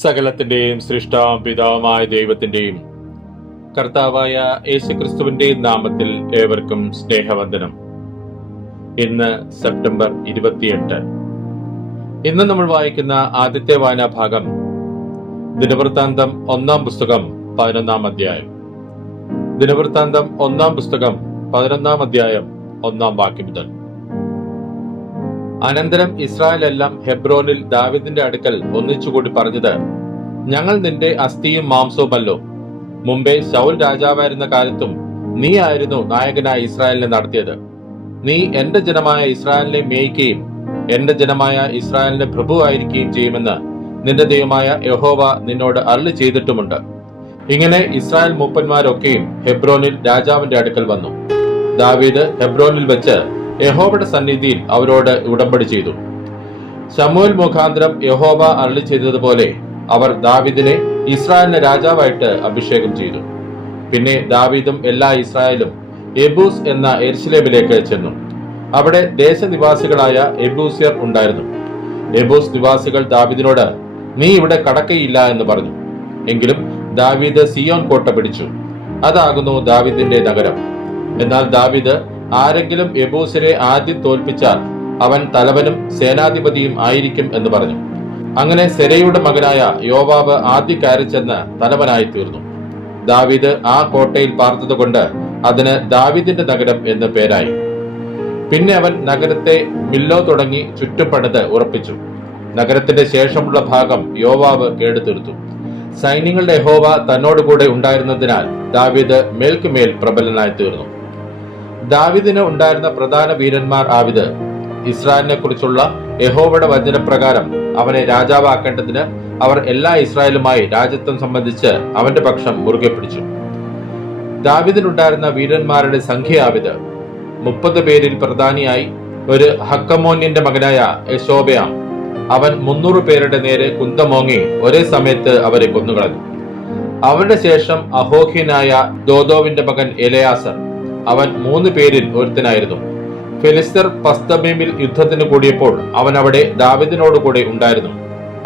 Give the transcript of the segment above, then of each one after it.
സകലത്തിന്റെയും സൃഷ്ടാവും പിതാവുമായ ദൈവത്തിന്റെയും കർത്താവായ യേശുക്രിസ്തുവിന്റെയും നാമത്തിൽ ഏവർക്കും സ്നേഹവന്ദനം. ഇന്ന് സെപ്റ്റംബർ 28. ഇന്ന് നമ്മൾ വായിക്കുന്ന ആദ്യത്തെ വായനാ ഭാഗം ദിനവൃത്താന്തം 1-ാം പുസ്തകം 11-ാം അധ്യായം. ദിനവൃത്താന്തം 1-ാം പുസ്തകം 11-ാം അധ്യായം 1-ാം വാക്യം മുതൽ. അനന്തരം ഇസ്രായേൽ എല്ലാം ഹെബ്രോനിൽ ദാവീദിന്റെ അടുക്കൽ ഒന്നിച്ചുകൂടി പറഞ്ഞത്, ഞങ്ങൾ നിന്റെ അസ്ഥിയും മാംസവുമല്ലോ. മുമ്പേ ശൗൽ രാജാവായിരുന്ന കാലത്തും നീ ആയിരുന്നു നായകനായ ഇസ്രായേലിനെ നടത്തിയത്. നീ എന്റെ ജനമായ ഇസ്രായേലിനെ മേയ്ക്കുകയും എന്റെ ജനമായ ഇസ്രായേലിന്റെ പ്രഭുവായിരിക്കുകയും ചെയ്യുമെന്ന് നിന്റെ ദൈവമായ യഹോവ നിന്നോട് അരുളി ചെയ്തിട്ടുമുണ്ട്. ഇങ്ങനെ ഇസ്രായേൽ മൂപ്പന്മാരൊക്കെയും ഹെബ്രോനിൽ രാജാവിന്റെ അടുക്കൽ വന്നു. ദാവീദ് ഹെബ്രോനിൽ വെച്ച് യഹോവയുടെ സന്നിധിയിൽ അവരോട് ഉടമ്പടി ചെയ്തു. ശമൂവേൽ മുഖാന്തരം യഹോവ അരുളി ചെയ്തതുപോലെ അവർ ദാവീദിനെ ഇസ്രായേലിന്റെ രാജാവായിട്ട് അഭിഷേകം ചെയ്തു. പിന്നെ ദാവീദും എല്ലാ ഇസ്രായേലും യെബൂസ് എന്ന യെരുശലേമിലേക്ക് ചെന്നു. അവിടെ ദേശനിവാസികളായ യെബൂസ്യർ ഉണ്ടായിരുന്നു. യെബൂസ് നിവാസികൾ ദാവീദിനോട്, നീ ഇവിടെ കടക്കയില്ല എന്ന് പറഞ്ഞു. എങ്കിലും ദാവീദ് സിയോൻ കോട്ട പിടിച്ചു. അതാകുന്നു ദാവീദിന്റെ നഗരം. എന്നാൽ ദാവീദ് ആരെങ്കിലും യെബൂസിനെ ആദ്യം തോൽപ്പിച്ചാൽ അവൻ തലവനും സേനാധിപതിയും ആയിരിക്കും എന്ന് പറഞ്ഞു. അങ്ങനെ സെരയുടെ മകനായ യോവാബ് ആദ്യ കയറി ചെന്ന് തലവനായി തീർന്നു. ദാവീദ് ആ കോട്ടയിൽ പാർത്തതുകൊണ്ട് അതിന് ദാവീദിന്റെ നഗരം എന്ന് പേരായി. പിന്നെ അവൻ നഗരത്തെ മില്ലോ തുടങ്ങി ചുറ്റുപണിത് ഉറപ്പിച്ചു. നഗരത്തിന്റെ ശേഷമുള്ള ഭാഗം യോവാബ് കേടുതീർത്തു. സൈന്യങ്ങളുടെ യഹോവ തന്നോടുകൂടെ ഉണ്ടായിരുന്നതിനാൽ ദാവീദ് മേൽക്കുമേൽ പ്രബലനായി തീർന്നു. ദാവീദിന് ഉണ്ടായിരുന്ന പ്രധാന വീരന്മാർ ആവിത് ഇസ്രായേലിനെ കുറിച്ചുള്ള യഹോവയുടെ വചനപ്രകാരം അവനെ രാജാവാക്കേണ്ടതിന് അവർ എല്ലാ ഇസ്രായേലുമായി രാജ്യത്വം സംബന്ധിച്ച് അവന്റെ പക്ഷം മുറുകെ പിടിച്ചു. ദാവീദിനുണ്ടായിരുന്ന വീരന്മാരുടെ സംഖ്യ ആവിത് 30 പേരിൽ പ്രധാനിയായി ഒരു ഹക്കമോന്യന്റെ മകനായ യശോബയാം. അവൻ 300 പേരുടെ നേരെ കുന്തമോങ്ങി ഒരേ സമയത്ത് അവരെ കൊന്നുകളഞ്ഞു. അവരുടെ ശേഷം അഹോഹ്യനായ ദോദോവിന്റെ മകൻ എലയാസർ. അവൻ 3 പേരിൽ ഒരുത്തനായിരുന്നു. ഫെലിസ്തർ പസ്തമീമിൽ യുദ്ധത്തിന് കൂടിയപ്പോൾ അവൻ അവിടെ ദാവീദിനോടുകൂടെ ഉണ്ടായിരുന്നു.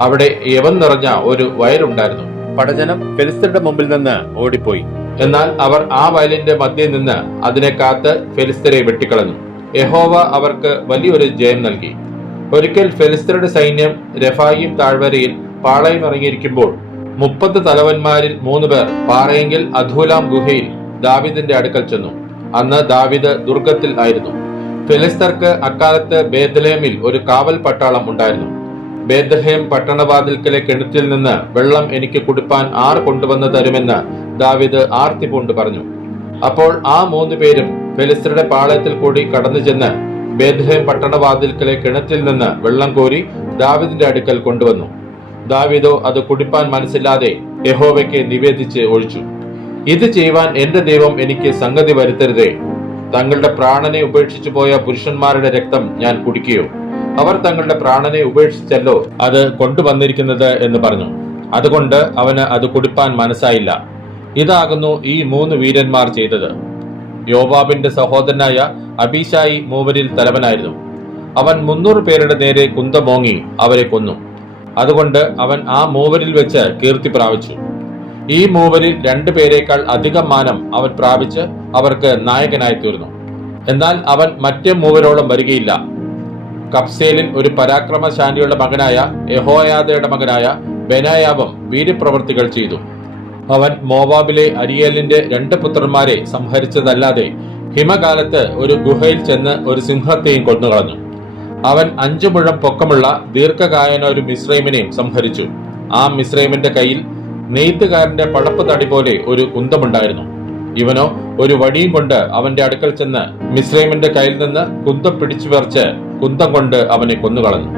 അവിടെ യവൻ നിറഞ്ഞ ഒരു വയലുണ്ടായിരുന്നു. പടജനം ഫെലിസ്തരുടെ മുമ്പിൽ നിന്ന് ഓടിപ്പോയി. എന്നാൽ അവർ ആ വയലിന്റെ മധ്യേ നിന്ന് അതിനെ കാത്ത് ഫെലിസ്തരെ വെട്ടിക്കളഞ്ഞു. യഹോവ അവർക്ക് വലിയൊരു ജയം നൽകി. ഒരിക്കൽ ഫെലിസ്തരുടെ സൈന്യം രഫായീം താഴ്വരയിൽ പാളയം ഇറങ്ങിയിരിക്കുമ്പോൾ 30 തലവന്മാരിൽ 3 പേർ പാറയെങ്കിൽ അധൂലാം ഗുഹയിൽ ദാവീദിന്റെ അടുക്കൽ ചെന്നു. അന്ന് ദാവീദ് ദുർഗത്തിൽ ആയിരുന്നു. ഫെലിസ്തർക്ക് അക്കാലത്ത് ബേത്ലഹേമിൽ ഒരു കാവൽ പട്ടാളം ഉണ്ടായിരുന്നു. ബേത്ലഹേം പട്ടണവാതിൽക്കലെ കിണറ്റിൽ നിന്ന് വെള്ളം എനിക്ക് കുടിപ്പാൻ ആർ കൊണ്ടുവന്ന് തരുമെന്ന് ദാവീദ് ആർത്തി പൂണ്ട് പറഞ്ഞു. അപ്പോൾ ആ 3 പേരും ഫെലിസ്തരുടെ പാളയത്തിൽ കൂടി കടന്നു ചെന്ന് ബേത്ലഹേം പട്ടണവാതിൽക്കലെ കിണറ്റിൽ നിന്ന് വെള്ളം കോരി ദാവീദിന്റെ അടുക്കൽ കൊണ്ടുവന്നു. ദാവീദോ അത് കുടിപ്പാൻ മനസ്സില്ലാതെ യഹോവയ്ക്ക് നിവേദിച്ച് ഒഴിച്ചു. ഇത് ചെയ്യുവാൻ എന്റെ ദൈവം എനിക്ക് സംഗതി വരുത്തരുതേ. തങ്ങളുടെ പ്രാണനെ ഉപേക്ഷിച്ചു പോയ പുരുഷന്മാരുടെ രക്തം ഞാൻ കുടിക്കുകയോ? അവർ തങ്ങളുടെ പ്രാണനെ ഉപേക്ഷിച്ചല്ലോ അത് കൊണ്ടുവന്നിരിക്കുന്നത് എന്ന് പറഞ്ഞു. അതുകൊണ്ട് അവന് അത് കുടിപ്പാൻ മനസ്സായില്ല. ഇതാകുന്നു ഈ 3 വീരന്മാർ ചെയ്തത്. യോവാബിന്റെ സഹോദരനായ അബീശായി മൂവരിൽ തലവനായിരുന്നു. അവൻ 300 പേരുടെ നേരെ കുന്തമോങ്ങി അവരെ കൊന്നു. അതുകൊണ്ട് അവൻ ആ മൂവരിൽ വെച്ച് കീർത്തി പ്രാപിച്ചു. ഈ മൂവരിൽ 2 പേരേക്കാൾ അധികം മാനം അവൻ പ്രാപിച്ച് അവർക്ക് നായകനായി തീർന്നു. എന്നാൽ അവൻ മറ്റേ മൂവരോളം വരികയില്ല. കപ്സേലിൽ ഒരു പരാക്രമശാലിയുടെ മകനായ യഹോയാദയുടെ മകനായ ബെനായാവും വീര്യപ്രവൃത്തികൾ ചെയ്തു. അവൻ മോവാബിലെ അരിയേലിന്റെ 2 പുത്രന്മാരെ സംഹരിച്ചതല്ലാതെ ഹിമകാലത്ത് ഒരു ഗുഹയിൽ ചെന്ന് ഒരു സിംഹത്തെയും കൊന്നുകളഞ്ഞു. അവൻ 5 മുഴം പൊക്കമുള്ള ദീർഘകായന ഒരു മിസ്രൈമിനെയും സംഹരിച്ചു. ആ മിസ്രൈമിന്റെ കയ്യിൽ നെയ്ത്തുകാരന്റെ പടപ്പ് തടി പോലെ ഒരു കുന്തമുണ്ടായിരുന്നു. ഇവനോ ഒരു വടിയും കൊണ്ട് അവന്റെ അടുക്കൽ ചെന്ന് മിസ്രൈമിന്റെ കയ്യിൽ നിന്ന് കുന്തം പിടിച്ചു പറിച്ച് കുന്തം കൊണ്ട് അവനെ കൊന്നുകളഞ്ഞു.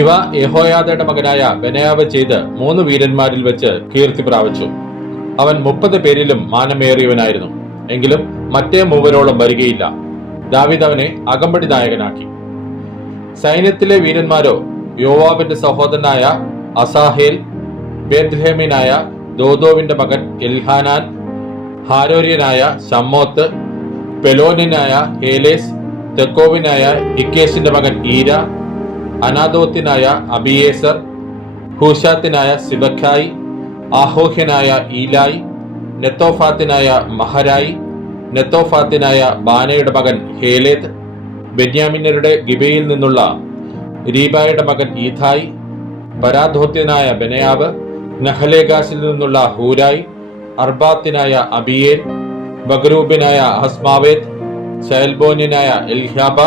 ഇവ യഹോയാദയുടെ മകനായ ബെനായാവ് ചെയ്ത് 3 വീരന്മാരിൽ വെച്ച് കീർത്തി പ്രാപിച്ചു. അവൻ 30 പേരിലും മാനമേറിയവനായിരുന്നു. എങ്കിലും മറ്റേ മൂവരോളം വരികയില്ല. ദാവീദ് അവനെ അകമ്പടി നായകനാക്കി. സൈന്യത്തിലെ വീരന്മാരോ യോവാബിന്റെ സഹോദരനായ അസാഹേൽ, ബേത്ലഹേമിനായ ദോദോവിന്റെ മകൻ എൽഹാനാൻ, ഹാരോര്യനായ ശമ്മോത്ത്, പെലോനിനായ ഹേലേസ്, തെക്കോവിനായ ഇക്കേശിന്റെ മകൻ ഈര, അനാദോത്തിനായ അബിയേസർ, ഹൂശാത്തിനായ സിബക്കായി, ആഹോഹ്യനായ ഈലായി, നെത്തോഫാത്തിനായ മഹരായി, നെത്തോഫാത്തിനായ ബാനയുടെ മകൻ ഹേലേത്, ബെന്യാമിന്യരുടെ ഗിബയിൽ നിന്നുള്ള രീബായുടെ മകൻ ഈഥായി, പരാധോത്യനായ ബെനയാവ്, നഹലേഗാസിൽ നിന്നുള്ള ഹൂരായി, അർബാത്തിനായ അബിയേൽ, ബഗ്രൂബിനായ അസ്മാവേത്ത്, ശയൽബോന്യനായ എൽഹ്യാബ,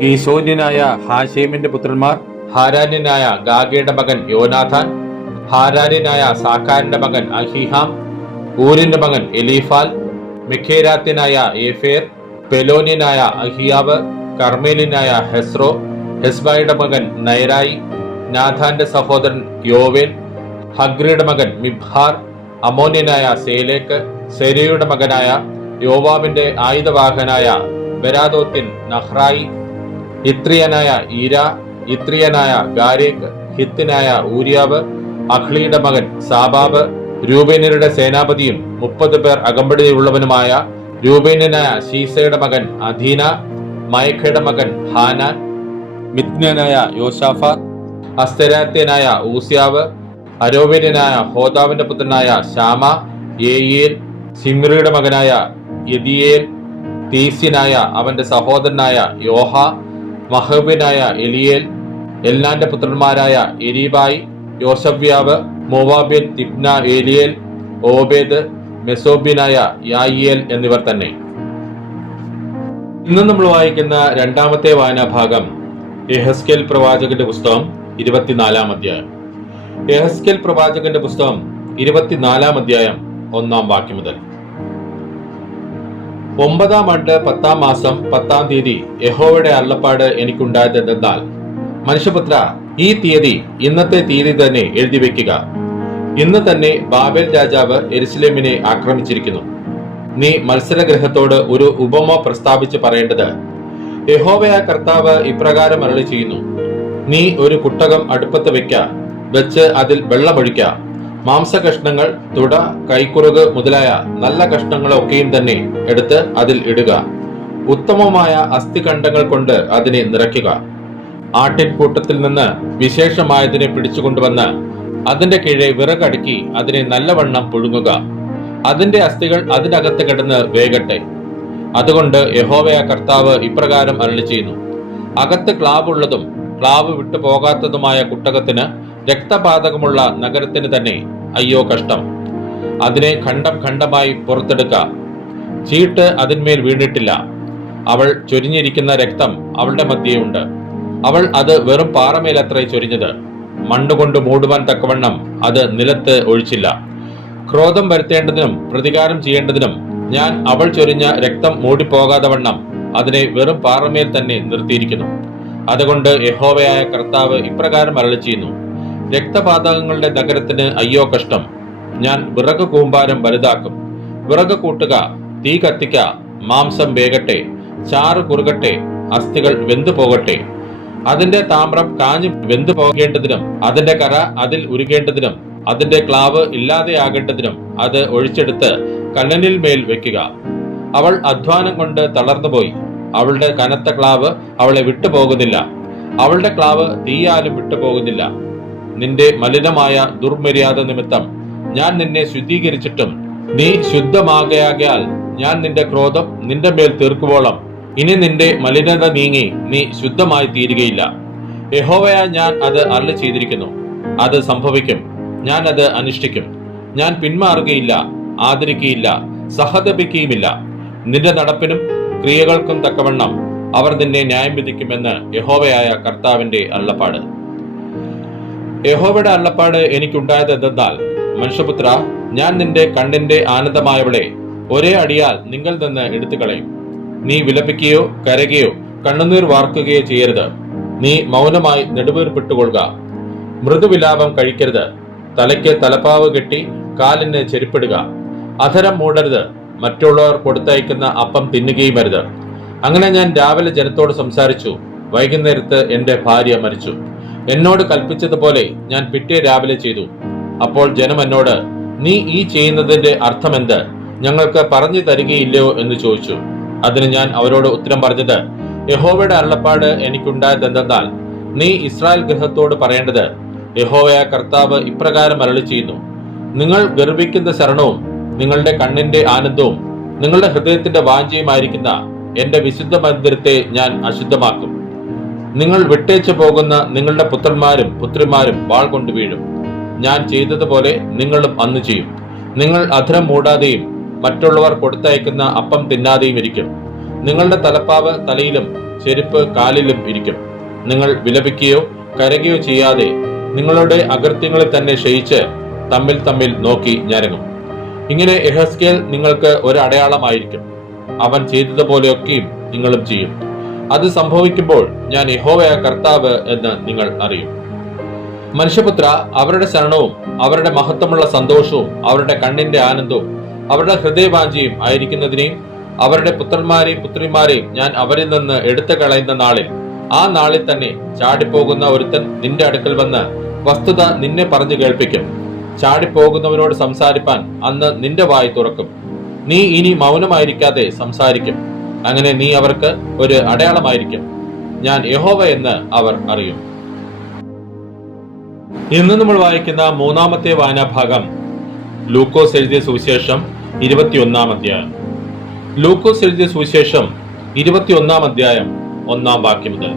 ഗീശോന്യനായ ഹാഷേമിന്റെ പുത്രന്മാർ, ഹാരാന്യനായ ഗാഗയുടെ മകൻ യോനാഥാൻ, ഹാരാന്യനായ സാഖാരിന്റെ മകൻ അഹീഹാം, ഊരിന്റെ മകൻ എലീഫാൽ, മെഖേരാത്യനായ ഏഫേർ, പെലോന്യനായ അഹിയാവ്, കർമ്മേലിനായ ഹെസ്രോ, ഹെസ്ബായുടെ മകൻ നൈരായി, നാഥാന്റെ സഹോദരൻ യോവേൽ, ഹഗ്രിയുടെ മകൻ മിബ്ഹാർ, അമോന്യനായ സേലേക്ക്, സെരയുടെ മകനായ യോവാബിന്റെ ആയുധവാഹനായ ബെരാദോത്യൻ നഹ്രായി, ഇത്രിയനായ ഈര, ഇത്രിയനായ ഗാരേക്ക്, ഹിത്തിനായ ഊര്യാവ്, അഹ്ലിയുടെ മകൻ സാബാബ്, രൂബേന്യരുടെ സേനാപതിയും 30 പേർ അകമ്പടിയുള്ളവനുമായ രൂബേന്യനായ ശീസയുടെ മകൻ അധീന, മയഖയുടെ മകൻ ഹാനാൻ, മിത്ന്യനായ യോശാഫാത്ത്, അസ്തരാത്യനായ ഊസ്യാവ്, അരോവേര്യനായ ഹോദാവിന്റെ പുത്രനായ ശാമ, യേയേൽ, സിമ്രിയുടെ മകനായ യദിയേൽ, തീസ്യനായ അവന്റെ സഹോദരനായ യോഹ, മഹബിനായ എലിയേൽ, എൽനാന്റെ പുത്രന്മാരായ എരീബായി, യോശവ്യാവ്, മോവാബ്യൻ തിബ്ന ഏലിയേൽ, ഓബേദ്, മെസോബ്യനായ യായിയേൽ എന്നിവർ തന്നെ. ഇന്ന് നമ്മൾ വായിക്കുന്ന രണ്ടാമത്തെ വായനാ ഭാഗം യെഹെസ്കേൽ പ്രവാചകന്റെ പുസ്തകം 24-ാം അധ്യായം. യെഹെസ്കേൽ പ്രവാചകന്റെ പുസ്തകം 24-ാം അധ്യായം 1-ാം വാക്യം മുതൽ. 9-ാം ആണ്ട് 10-ാം മാസം 10-ാം തീയതി യഹോവയുടെ അരുളപ്പാട് എനിക്കുണ്ടായത് എന്തെന്നാൽ, മനുഷ്യപുത്ര, ഈ തീയതി ഇന്നത്തെ തീയതി തന്നെ എഴുതി വെക്കുക. ഇന്ന് തന്നെ ബാബേൽ രാജാവ് യെരുശലേമിനെ ആക്രമിച്ചിരിക്കുന്നു. നീ മത്സരഗ്രഹത്തോട് ഒരു ഉപമ പ്രസ്താവിച്ച് പറയേണ്ടത്, യഹോവയായ കർത്താവ് ഇപ്രകാരം അരുളി ചെയ്യുന്നു, നീ ഒരു കുട്ടകം അടുപ്പത്ത് വെച്ച് അതിൽ വെള്ളമൊഴിക്ക. മാംസകഷ്ണങ്ങൾ, തുട, കൈക്കുറുക് മുതലായ നല്ല കഷ്ണങ്ങളൊക്കെയും തന്നെ എടുത്ത് അതിൽ ഇടുക. ഉത്തമമായ അസ്ഥിഖണ്ഡങ്ങൾ കൊണ്ട് അതിനെ നിറയ്ക്കുക. ആട്ടിൻ കൂട്ടത്തിൽ നിന്ന് വിശേഷമായതിനെ പിടിച്ചുകൊണ്ടുവന്ന് അതിന്റെ കീഴെ വിറകടുക്കി അതിനെ നല്ലവണ്ണം പുഴുങ്ങുക. അതിന്റെ അസ്ഥികൾ അതിനകത്ത് കിടന്ന് വേകട്ടെ. അതുകൊണ്ട് യഹോവയായ കർത്താവ് ഇപ്രകാരം അരുളി ചെയ്യുന്നു, അകത്ത് ക്ലാവുള്ളതും ക്ലാവ് വിട്ടു പോകാത്തതുമായ കുട്ടകത്തിന്, രക്തപാതകമുള്ള നഗരത്തിന് തന്നെ അയ്യോ കഷ്ടം. അതിനെ ഖണ്ഡം ഖണ്ഡമായി പുറത്തെടുക്ക. ചീട്ട് അതിന്മേൽ വീണിട്ടില്ല. അവൾ ചൊരിഞ്ഞിരിക്കുന്ന രക്തം അവളുടെ മധ്യേയുണ്ട്. അവൾ അത് വെറും പാറമേലത്രേ ചൊരിഞ്ഞത്. മണ്ണുകൊണ്ട് മൂടുവാൻ തക്കവണ്ണം അത് നിലത്ത് ഒഴിച്ചില്ല. ക്രോധം വരുത്തേണ്ടതിനും പ്രതികാരം ചെയ്യേണ്ടതിനും ഞാൻ അവൾ ചൊരിഞ്ഞ രക്തം മൂടിപ്പോകാതെ വണ്ണം അതിനെ വെറും പാറമേൽ തന്നെ നിർത്തിയിരിക്കുന്നു. അതുകൊണ്ട് യഹോവയായ കർത്താവ് ഇപ്രകാരം അരുളി ചെയ്യുന്നു, രക്തപാതകങ്ങളുടെ നഗരത്തിന് അയ്യോ കഷ്ടം. ഞാൻ വിറക് കൂമ്പാരം വലുതാക്കും. വിറക് കൂട്ടുക, തീ കത്തിക്ക, മാംസം വേകട്ടെ, ചാറ് കുറുകട്ടെ, അസ്ഥികൾ വെന്തു പോകട്ടെ. അതിന്റെ താമ്രം കാഞ്ഞു വെന്തു പോകേണ്ടതിനും അതിന്റെ കര അതിൽ ഉരുകേണ്ടതിനും അതിന്റെ ക്ലാവ് ഇല്ലാതെയാകേണ്ടതിനും അത് ഒഴിച്ചെടുത്ത് കണ്ണനിൽ മേൽ വെക്കുക. അവൾ അധ്വാനം കൊണ്ട് തളർന്നുപോയി. അവളുടെ കനത്ത ക്ലാവ് അവളെ വിട്ടുപോകുന്നില്ല. അവളുടെ ക്ലാവ് തീയാലും വിട്ടുപോകുന്നില്ല. നിന്റെ മലിനമായ ദുർമര്യാദ നിമിത്തം ഞാൻ നിന്നെ ശുദ്ധീകരിച്ചിട്ടും നീ ശുദ്ധമാകയാകയാൽ ഞാൻ നിന്റെ ക്രോധം നിന്റെ മേൽ തീർക്കുവോളം ഇനി നിന്റെ മലിനത നീങ്ങി നീ ശുദ്ധമായി തീരുകയില്ല. യഹോവയായ ഞാൻ അത് അരുളി ചെയ്തിരിക്കുന്നു. അത് സംഭവിക്കും. ഞാൻ അത് അനുഷ്ഠിക്കും. ഞാൻ പിന്മാറുകയില്ല, ആദരിക്കുകയില്ല, സഹതപിക്കുകയുമില്ല. നിന്റെ നടപ്പിനും ക്രിയകൾക്കും തക്കവണ്ണം അവർ നിന്നെ ന്യായം വിധിക്കുമെന്ന് യഹോവയായ കർത്താവിന്റെ അരുളപ്പാട്. യഹോവയുടെ അരുളപ്പാട് എനിക്കുണ്ടായത് എന്തെന്നാൽ, മനുഷ്യപുത്ര, ഞാൻ നിന്റെ കണ്ണിന്റെ ആനന്ദമായവളെ ഒരേ അടിയാൽ നിങ്ങൾ നിന്ന് എടുത്തുകളയും. നീ വിലപിക്കുകയോ കരയുകയോ കണ്ണുനീർ വാർക്കുകയോ ചെയ്യരുത്. നീ മൗനമായി നെടുവീർപ്പിട്ടുകൊള്ളുക. മൃദുവിലാപം കഴിക്കരുത്. തലയ്ക്ക് തലപ്പാവ് കെട്ടി കാലിന് ചെരുപ്പിടുക. അധരം മൂടരുത്. മറ്റുള്ളവർ കൊടുത്തയക്കുന്ന അപ്പം തിന്നുകയും അരുത്. അങ്ങനെ ഞാൻ രാവിലെ ജനത്തോട് സംസാരിച്ചു. വൈകുന്നേരത്ത് എന്റെ ഭാര്യ മരിച്ചു. എന്നോട് കൽപ്പിച്ചതുപോലെ ഞാൻ പിറ്റേ രാവിലെ ചെയ്തു. അപ്പോൾ ജനം എന്നോട്, നീ ഈ ചെയ്യുന്നതിന്റെ അർത്ഥമെന്ത്? ഞങ്ങൾക്ക് പറഞ്ഞു തരികയില്ലയോ എന്ന് ചോദിച്ചു. അതിന് ഞാൻ അവരോട് ഉത്തരം പറഞ്ഞത്, യഹോവയുടെ അരുളപ്പാട് എനിക്കുണ്ടായത് എന്തെന്നാൽ, നീ ഇസ്രായേൽ ഗൃഹത്തോട് പറയേണ്ടത്, യഹോവയായ കർത്താവ് ഇപ്രകാരം അരുളി ചെയ്യുന്നു: നിങ്ങൾ ഗർവിക്കുന്ന ശരണവും നിങ്ങളുടെ കണ്ണിന്റെ ആനന്ദവും നിങ്ങളുടെ ഹൃദയത്തിന്റെ വാഞ്ചയുമായിരിക്കുന്ന എന്റെ വിശുദ്ധ മന്ദിരത്തെ ഞാൻ അശുദ്ധമാക്കും. നിങ്ങൾ വിട്ടേച്ചു പോകുന്ന നിങ്ങളുടെ പുത്രന്മാരും പുത്രിമാരും വാൾ കൊണ്ട് വീഴും. ഞാൻ ചെയ്തതുപോലെ നിങ്ങളും അന്ന് ചെയ്യും. നിങ്ങൾ അധരം മൂടാതെയും മറ്റുള്ളവർ കൊടുത്തയക്കുന്ന അപ്പം തിന്നാതെയും ഇരിക്കും. നിങ്ങളുടെ തലപ്പാവ് തലയിലും ചെരുപ്പ് കാലിലും ഇരിക്കും. നിങ്ങൾ വിലപിക്കുകയോ കരയുകയോ ചെയ്യാതെ നിങ്ങളുടെ അകൃത്യങ്ങളിൽ തന്നെ ക്ഷയിച്ച് തമ്മിൽ തമ്മിൽ നോക്കി ഞരങ്ങും. ഇങ്ങനെ യെഹെസ്കേൽ നിങ്ങൾക്ക് ഒരു അടയാളമായിരിക്കും. അവൻ ചെയ്തതുപോലെയൊക്കെയും നിങ്ങളും ചെയ്യും. അത് സംഭവിക്കുമ്പോൾ ഞാൻ യഹോവയായ കർത്താവ് എന്ന് നിങ്ങൾ അറിയും. മനുഷ്യപുത്ര, അവരുടെ ശരണവും അവരുടെ മഹത്വമുള്ള സന്തോഷവും അവരുടെ കണ്ണിന്റെ ആനന്ദവും അവരുടെ ഹൃദയവാഞ്ചയും ആയിരിക്കുന്നതിനെയും അവരുടെ പുത്രന്മാരെയും പുത്രിമാരെയും ഞാൻ അവരിൽ നിന്ന് എടുത്തു കളയുന്ന നാളിൽ, ആ നാളിൽ തന്നെ ചാടിപ്പോകുന്ന ഒരുത്തൻ നിന്റെ അടുക്കൽ വന്ന് വസ്തുത നിന്നെ പറഞ്ഞു കേൾപ്പിക്കും. ചാടിപ്പോകുന്നവനോട് സംസാരിപ്പാൻ അന്ന് നിന്റെ വായി തുറക്കും. നീ ഇനി മൗനമായിരിക്കാതെ സംസാരിക്കും. അങ്ങനെ നീ അവർക്ക് ഒരു അടയാളമായിരിക്കും. ഞാൻ യഹോവ എന്ന് അവർ അറിയും. ഇന്ന് നമ്മൾ വായിക്കുന്ന മൂന്നാമത്തെ വായനാഭാഗം ലൂക്കോസ് എഴുതിയ സുവിശേഷം 21 അധ്യായം. ലൂക്കോസ് എഴുതിയ സുവിശേഷം 21 അധ്യായം 1 വാക്യം മുതൽ.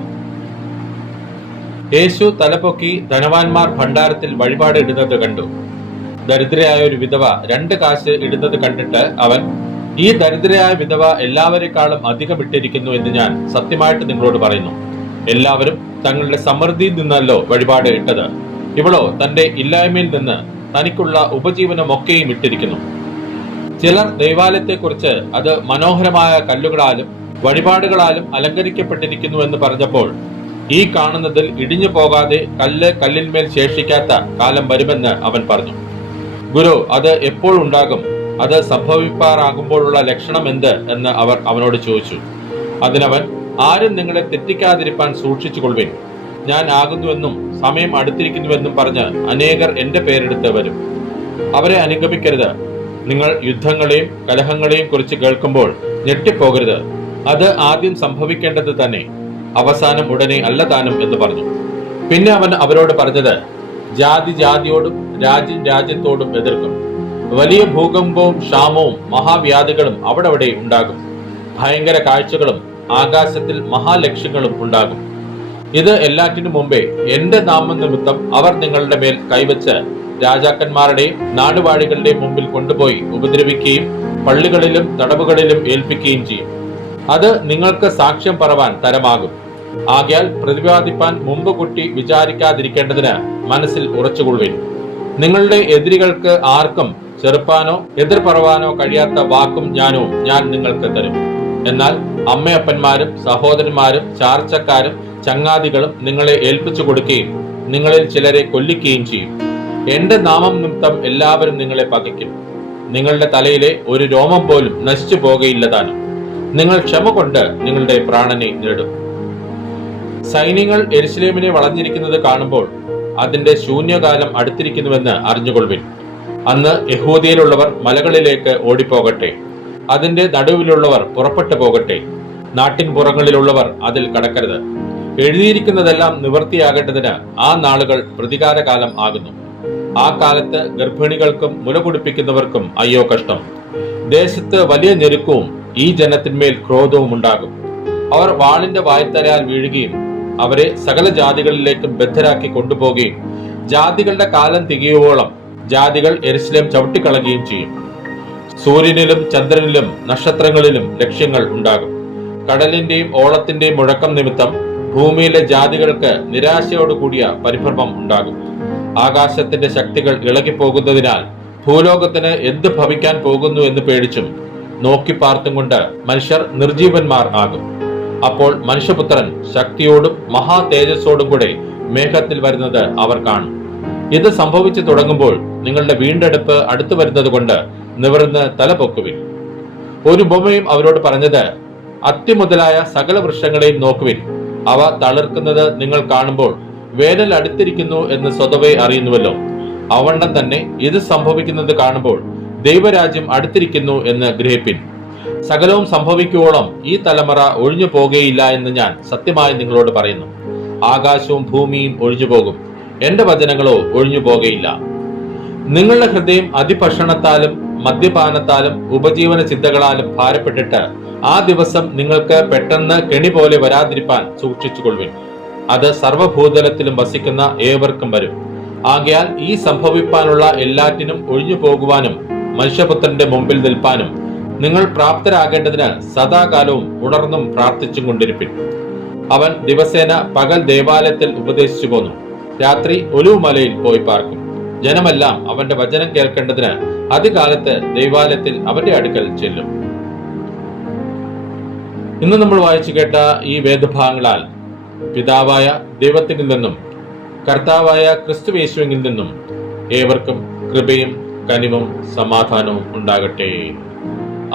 യേശു തലപൊക്കി ധനവാന്മാർ ഭണ്ഡാരത്തിൽ വഴിപാട് ഇടുന്നത് കണ്ടു. ദരിദ്രയായ ഒരു വിധവ 2 കാശ് ഇടുന്നത് കണ്ടിട്ട് അവൻ, ഈ ദരിദ്രയായ വിധവ എല്ലാവരെക്കാളും അധികം ഇട്ടിരിക്കുന്നു എന്ന് ഞാൻ സത്യമായിട്ട് നിങ്ങളോട് പറയുന്നു. എല്ലാവരും തങ്ങളുടെ സമൃദ്ധിയിൽ നിന്നല്ലോ വഴിപാട് ഇട്ടത്. ഇവളോ തന്റെ ഇല്ലായ്മയിൽ നിന്ന് തനിക്കുള്ള ഉപജീവനമൊക്കെയും ഇട്ടിരിക്കുന്നു. ചിലർ ദൈവാലയത്തെക്കുറിച്ച് അത് മനോഹരമായ കല്ലുകളാലും വഴിപാടുകളാലും അലങ്കരിക്കപ്പെട്ടിരിക്കുന്നു എന്ന് പറഞ്ഞപ്പോൾ, ഈ കാണുന്നതിൽ ഇടിഞ്ഞു പോകാതെ കല്ല് കല്ലിന്മേൽ ശേഷിക്കാത്ത കാലം വരുമെന്ന് അവൻ പറഞ്ഞു. ഗുരു, അത് എപ്പോൾ ഉണ്ടാകും? അത് സംഭവിപ്പാറാകുമ്പോഴുള്ള ലക്ഷണം എന്ത് എന്ന് അവർ അവനോട് ചോദിച്ചു. അതിനവൻ, ആരും നിങ്ങളെ തെറ്റിക്കാതിരിപ്പാൻ സൂക്ഷിച്ചുകൊള്ളുവിൻ. ഞാൻ ആകുന്നുവെന്നും സമയം അടുത്തിരിക്കുന്നുവെന്നും പറഞ്ഞ് അനേകർ എന്റെ പേരെടുത്ത് വരും. അവരെ അനുഗമിക്കരുത്. നിങ്ങൾ യുദ്ധങ്ങളെയും കലഹങ്ങളെയും കുറിച്ച് കേൾക്കുമ്പോൾ ഞെട്ടിപ്പോകരുത്. അത് ആദ്യം സംഭവിക്കേണ്ടത് തന്നെ, അവസാനം ഉടനെ അല്ല താനും എന്ന് പറഞ്ഞു. പിന്നെ അവൻ അവരോട് പറഞ്ഞത്, ജാതി ജാതിയോടും രാജ്യം രാജ്യത്തോടും എതിർക്കും. വലിയ ഭൂകമ്പവും ക്ഷാമവും മഹാവ്യാധികളും അവിടെ ഉണ്ടാകും. ഭയങ്കര കാഴ്ചകളും ആകാശത്തിൽ മഹാലക്ഷ്യങ്ങളും ഉണ്ടാകും. ഇത് എല്ലാറ്റിനും മുമ്പേ എന്റെ നാമനിമിത്തം അവർ നിങ്ങളുടെ മേൽ കൈവച്ച് രാജാക്കന്മാരുടെയും നാടുവാഴികളുടെയും മുമ്പിൽ കൊണ്ടുപോയി ഉപദ്രവിക്കുകയും പള്ളികളിലും തടവുകളിലും ഏൽപ്പിക്കുകയും ചെയ്യും. അത് നിങ്ങൾക്ക് സാക്ഷ്യം പറവാൻ തരമാകും. ആകയാൽ പ്രതിപാദിപ്പാൻ മുമ്പ് കൂട്ടി വിചാരിക്കാതിരിക്കേണ്ടതിന് മനസ്സിൽ ഉറച്ചുകൊള്ളുവിൻ. നിങ്ങളുടെ എതിരികൾക്ക് ആർക്കും ചെറുപ്പാനോ എതിർ പറവാനോ കഴിയാത്ത വാക്കും ജ്ഞാനവും ഞാൻ നിങ്ങൾക്ക് തരും. എന്നാൽ അമ്മയപ്പന്മാരും സഹോദരന്മാരും ചാർച്ചക്കാരും ചങ്ങാതികളും നിങ്ങളെ ഏൽപ്പിച്ചു കൊടുക്കുകയും നിങ്ങളിൽ ചിലരെ കൊല്ലിക്കുകയും ചെയ്യും. എന്റെ നാമം നിമിത്തം എല്ലാവരും നിങ്ങളെ പകയ്ക്കും. നിങ്ങളുടെ തലയിലെ ഒരു രോമം പോലും നശിച്ചു പോകുകയില്ലതാനും. നിങ്ങൾ ക്ഷമ കൊണ്ട് നിങ്ങളുടെ പ്രാണനെ നേടും. സൈന്യങ്ങൾ യെരുശലേമിനെ വളഞ്ഞിരിക്കുന്നത് കാണുമ്പോൾ അതിന്റെ ശൂന്യകാലം അടുത്തിരിക്കുന്നുവെന്ന് അറിഞ്ഞുകൊള്ളുവിൻ. അന്ന് യഹൂദയിലുള്ളവർ മലകളിലേക്ക് ഓടിപ്പോകട്ടെ. അതിന്റെ നടുവിലുള്ളവർ പുറപ്പെട്ടു പോകട്ടെ. നാട്ടിൻ പുറങ്ങളിലുള്ളവർ അതിൽ കടക്കരുത്. എഴുതിയിരിക്കുന്നതെല്ലാം നിവൃത്തിയാകേണ്ടതിന് ആ നാളുകൾ പ്രതികാരകാലം ആകുന്നു. ആ കാലത്ത് ഗർഭിണികൾക്കും മുലകുടിപ്പിക്കുന്നവർക്കും അയ്യോ കഷ്ടം. ദേശത്ത് വലിയ ഞെരുക്കവും ഈ ജനത്തിന്മേൽ ക്രോധവും ഉണ്ടാകും. അവർ വാളിന്റെ വായ്ത്തലയാൽ വീഴുകയും അവരെ സകല ജാതികളിലേക്കും ബദ്ധരാക്കി കൊണ്ടുപോകുകയും ജാതികളുടെ കാലം തികയുവോളം ജാതികൾ യെരുശലേം ചവിട്ടിക്കളയുകയും ചെയ്യും. സൂര്യനിലും ചന്ദ്രനിലും നക്ഷത്രങ്ങളിലും ലക്ഷ്യങ്ങൾ ഉണ്ടാകും. കടലിന്റെയും ഓളത്തിന്റെയും മുഴക്കം നിമിത്തം ഭൂമിയിലെ ജാതികൾക്ക് നിരാശയോടുകൂടിയ പരിഭ്രമം ഉണ്ടാകും. ആകാശത്തിന്റെ ശക്തികൾ ഇളകിപ്പോകുന്നതിനാൽ ഭൂലോകത്തിന് എന്ത് ഭവിക്കാൻ പോകുന്നു എന്ന് പേടിച്ചും നോക്കി പാർത്തും കൊണ്ട് മനുഷ്യർ നിർജീവന്മാർ ആകും. അപ്പോൾ മനുഷ്യപുത്രൻ ശക്തിയോടും മഹാ തേജസ്സോടും കൂടെ മേഘത്തിൽ വരുന്നത് അവർ കാണും. ഇത് സംഭവിച്ചു തുടങ്ങുമ്പോൾ നിങ്ങളുടെ വീണ്ടെടുപ്പ് അടുത്തു വരുന്നത് കൊണ്ട് നിവർന്ന് തല പൊക്കുവിൻ. ഒരു ഉപമയും അവരോട് പറഞ്ഞത്, അത്തി മുതലായ സകല വൃക്ഷങ്ങളെയും നോക്കുവിൻ. അവ തളിർക്കുന്നത് നിങ്ങൾ കാണുമ്പോൾ വേനൽ അടുത്തിരിക്കുന്നു എന്ന് സ്വതവേ അറിയുന്നുവല്ലോ. അവണ്ണം തന്നെ ഇത് സംഭവിക്കുന്നത് കാണുമ്പോൾ ദൈവരാജ്യം അടുത്തിരിക്കുന്നു എന്ന് ഗ്രഹിപ്പിൻ. സകലവും സംഭവിക്കുവോളം ഈ തലമുറ ഒഴിഞ്ഞു പോകുകയില്ല എന്ന് ഞാൻ സത്യമായി നിങ്ങളോട് പറയുന്നു. ആകാശവും ഭൂമിയും ഒഴിഞ്ഞു പോകും, എന്റെ വചനങ്ങളോ ഒഴിഞ്ഞു പോകുകയില്ല. നിങ്ങളുടെ ഹൃദയം അതിഭക്ഷണത്താലും മദ്യപാനത്താലും ഉപജീവന ചിന്തകളാലും ഭാരപ്പെട്ടിട്ട് ആ ദിവസം നിങ്ങൾക്ക് പെട്ടെന്ന് കെണി പോലെ വരാതിരിപ്പാൻ സൂക്ഷിച്ചുകൊള്ളുവിൻ. അത് സർവ്വഭൂതലത്തിലും വസിക്കുന്ന ഏവർക്കും വരും. ആകയാൽ ഈ സംഭവിപ്പാനുള്ള എല്ലാറ്റിനും ഒഴിഞ്ഞു പോകുവാനും മനുഷ്യപുത്രന്റെ മുമ്പിൽ നിൽപ്പാനും നിങ്ങൾ പ്രാപ്തരാകേണ്ടതിന് സദാകാലവും ഉണർന്നും പ്രാർത്ഥിച്ചും കൊണ്ടിരിപ്പിൻ. അവൻ ദിവസേന പകൽ ദേവാലയത്തിൽ ഉപദേശിച്ചു പോന്നു, രാത്രി ഒലിവുമലയിൽ പോയി പാർക്കും. ജനമെല്ലാം അവന്റെ വചനം കേൾക്കേണ്ടതിന് അതികാലത്ത് ദൈവാലയത്തിൽ അവന്റെ അടുക്കൽ ചെല്ലും. ഇന്ന് നമ്മൾ വായിച്ചു കേട്ട ഈ വേദഭാഗങ്ങളാൽ പിതാവായ ദൈവത്തിൽ നിന്നും കർത്താവായ ക്രിസ്തുയേശുവിൽ നിന്നും ഏവർക്കും കൃപയും കനിവും സമാധാനവും ഉണ്ടാകട്ടെ.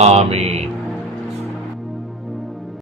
ആമേൻ.